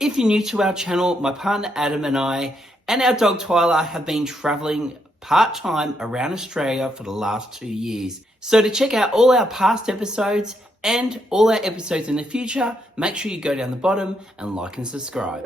If you're new to our channel, my partner Adam and I and our dog Twyla have been traveling part-time around Australia for the last 2 years. So to check out all our past episodes and all our episodes in the future, make sure you go down the bottom and like and subscribe.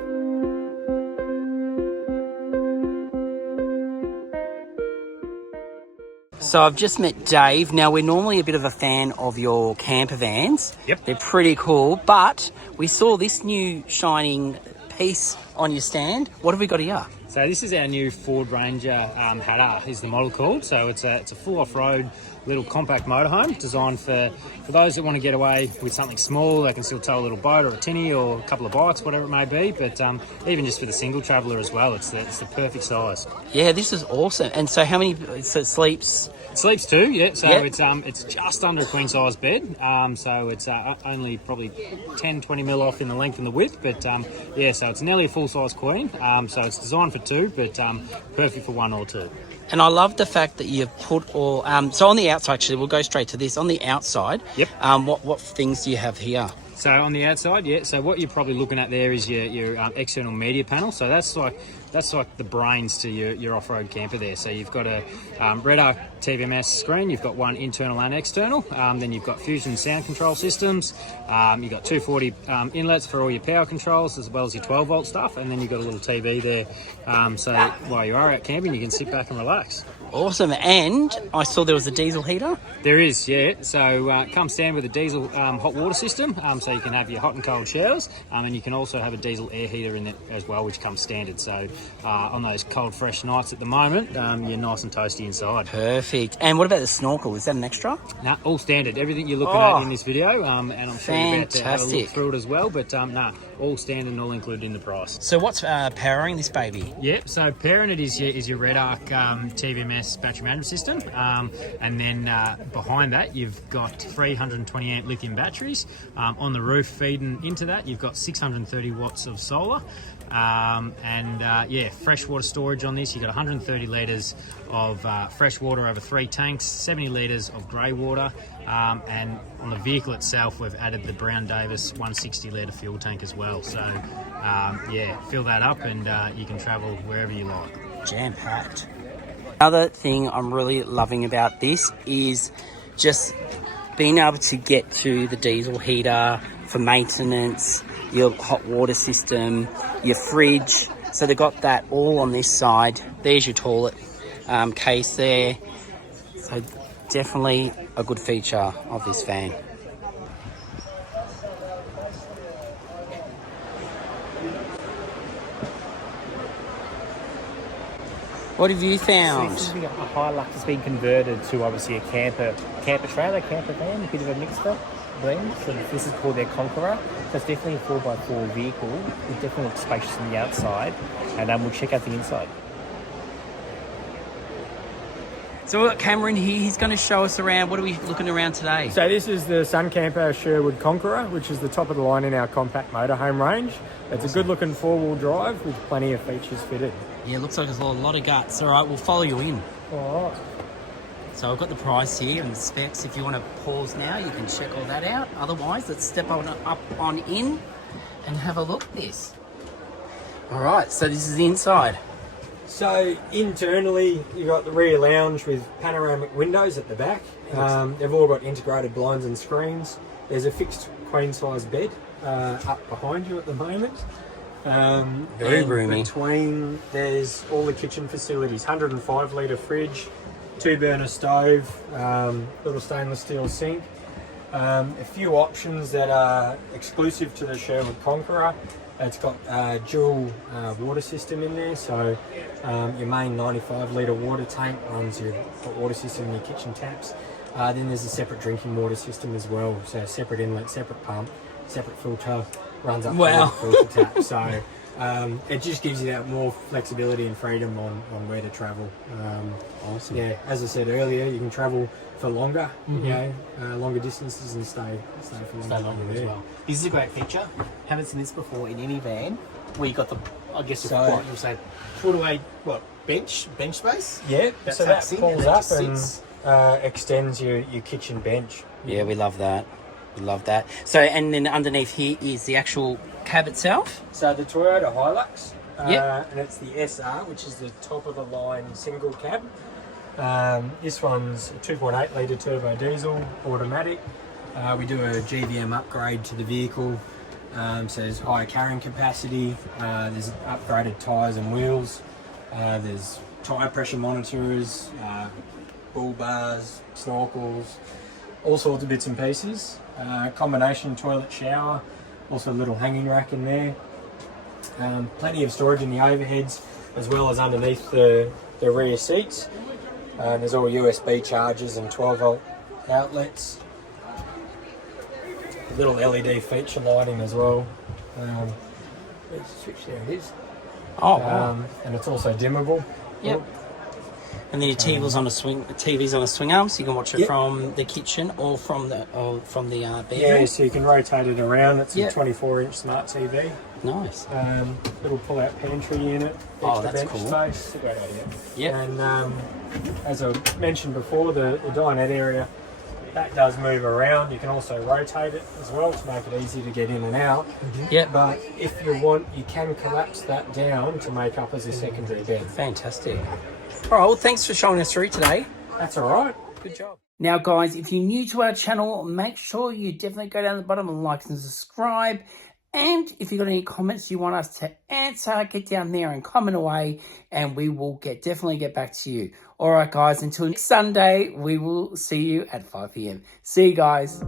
So I've just met Dave. Now, we're normally a bit of a fan of your camper vans. Yep. They're pretty cool, but we saw this new shining piece on your stand. What have we got here? So this is our new Ford Ranger Hatta is the model called. So it's a full off-road little compact motorhome designed for those that want to get away with something small. They can still tow a little boat or a tinny or a couple of bikes, whatever it may be. But even just for the single traveller as well, it's the perfect size. Yeah, this is awesome. And so how many, so it sleeps? It sleeps two, yeah. So Yep. it's just under a queen size bed. So it's only probably 10-20 mil off in the length and the width. But yeah, so it's nearly a full size queen. So it's designed for two, but perfect for one or two. And I love the fact that you've put all, so on the outside, actually, we'll go straight to this. On the outside, Yep. What things do you have here? So on the outside, yeah. So what you're probably looking at there is your external media panel. So that's like the brains to your off-road camper there. So you've got a Redar TVMS screen. You've got one internal and external. Then you've got Fusion sound control systems. You've got 240 inlets for all your power controls as well as your 12-volt stuff. And then you've got a little TV there. So while you are out camping, you can sit back and relax. Awesome. And I saw there was a diesel heater. There is, yeah. So come stand with a diesel hot water system, so you can have your hot and cold showers, and you can also have a diesel air heater in it as well, which comes standard. So on those cold, fresh nights at the moment, you're nice and toasty inside. Perfect. And what about the snorkel? Is that an extra? Nah, all standard. Everything you're looking at in this video, and I'm sure you're about to have a look through it as well, but all standard and all included in the price. So what's powering this baby? Yep, so pairing it is your Red Arc TVMS battery management system, and then behind that you've got 320 amp lithium batteries. On the roof feeding into that you've got 630 watts of solar, and freshwater storage on this. You've got 130 litres of fresh water over 3 tanks, 70 litres of grey water, and on the vehicle itself we've added the Brown Davis 160 litre fuel tank as well. So fill that up and you can travel wherever you like. Jam-packed. Another thing I'm really loving about this is just being able to get to the diesel heater for maintenance, your hot water system, your fridge. So they've got that all on this side. There's your toilet case there. So definitely a good feature of this van. What have you found? So a Hilux has been converted to obviously a camper trailer, camper van, a bit of a mixture blend. So this is called their Conqueror. So it's definitely a 4x4 vehicle. It definitely looks spacious on the outside, and we'll check out the inside. So we've got Cameron here. He's going to show us around. What are we looking around today? So this is the Sun Camper Sherwood Conqueror, which is the top of the line in our compact motorhome range. It's a good looking 4-wheel drive with plenty of features fitted. Yeah, looks like there's a lot of guts. All right, we'll follow you in. All right. So I've got the price here and the specs. If you want to pause now, you can check all that out. Otherwise, let's step up on in and have a look at this. All right, so this is the inside. So internally, you've got the rear lounge with panoramic windows at the back. They've all got integrated blinds and screens. There's a fixed queen size bed up behind you at the moment. Very roomy. Between, there's all the kitchen facilities, 105 litre fridge, 2-burner stove, little stainless steel sink. A few options that are exclusive to the Sherwood Conqueror. It's got a dual water system in there, so your main 95 litre water tank runs your hot water system and your kitchen taps. Then there's a separate drinking water system as well, so separate inlet, separate pump, separate filter, runs up to the filter tap. So it just gives you that more flexibility and freedom on where to travel. Awesome. Yeah, as I said earlier, you can travel for longer, longer distances and stay for longer. As well. This is a great feature. Haven't seen this before in any van. we got the, I guess, So- what you'll say. Foot away, what, bench space? Yeah, That so that tucks in pulls and that up just and sits. extends your kitchen bench. Yeah, we love that. We love that. So, and then underneath here is the actual cab itself. So the Toyota Hilux, Yep. and it's the SR, which is the top of the line single cab. This one's a 2.8 litre turbo diesel, automatic. We do a GVM upgrade to the vehicle, so there's higher carrying capacity, there's upgraded tyres and wheels, there's tyre pressure monitors, bull bars, snorkels, all sorts of bits and pieces. Combination toilet shower, also a little hanging rack in there. Plenty of storage in the overheads as well as underneath the rear seats. There's all USB chargers and 12 volt outlets. Little LED feature lighting as well. There's a switch, there it is. Oh, wow. And it's also dimmable. Yep. And then your TV's on a swing arm, so you can watch it Yep. from the kitchen or from the bedroom. Yeah, so you can rotate it around. It's Yep. a 24-inch smart TV. Nice. Little pull-out pantry unit. Oh, Extra that's bench cool. space. It's a great idea. Yep. And as I mentioned before, the dinette area, that does move around. You can also rotate it as well to make it easy to get in and out. Yep. But if you want, you can collapse that down to make up as a secondary bed. Fantastic. All right, well, thanks for showing us through today. That's all right. Good job. Now, guys, if you're new to our channel, make sure you definitely go down the bottom and like and subscribe. And if you've got any comments you want us to answer, get down there and comment away, and we will definitely get back to you. All right, guys, until next Sunday, we will see you at 5 p.m. See you guys.